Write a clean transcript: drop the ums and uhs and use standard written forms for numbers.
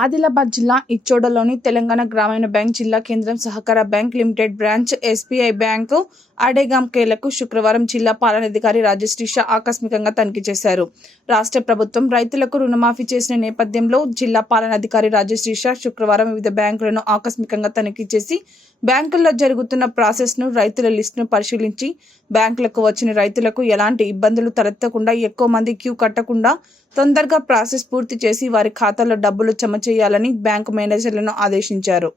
ఆదిలాబాద్ జిల్లా ఇచ్చోడలోని తెలంగాణ గ్రామీణ బ్యాంక్ జిల్లా కేంద్రం సహకార bank limited branch SBI bank అడేగాం కేలకు శుక్రవారం జిల్లా పాలనాధికారి రాజశ్రీష ఆకస్మికంగా తనిఖీ చేశారు. రాష్ట్ర ప్రభుత్వం రైతులకు రుణమాఫీ చేసిన నేపథ్యంలో జిల్లా పాలనాధికారి రాజశ్రీష శుక్రవారం వివిధ బ్యాంకులను ఆకస్మికంగా తనిఖీ చేసి బ్యాంకుల్లో జరుగుతున్న ప్రాసెస్ను, రైతుల లిస్టును పరిశీలించి బ్యాంకులకు వచ్చిన రైతులకు ఎలాంటి ఇబ్బందులు తలెత్తకుండా, ఎక్కువ మంది క్యూ కట్టకుండా తొందరగా ప్రాసెస్ పూర్తి చేసి వారి ఖాతాలో డబ్బులు జమ చేయాలని బ్యాంకు మేనేజర్లను ఆదేశించారు.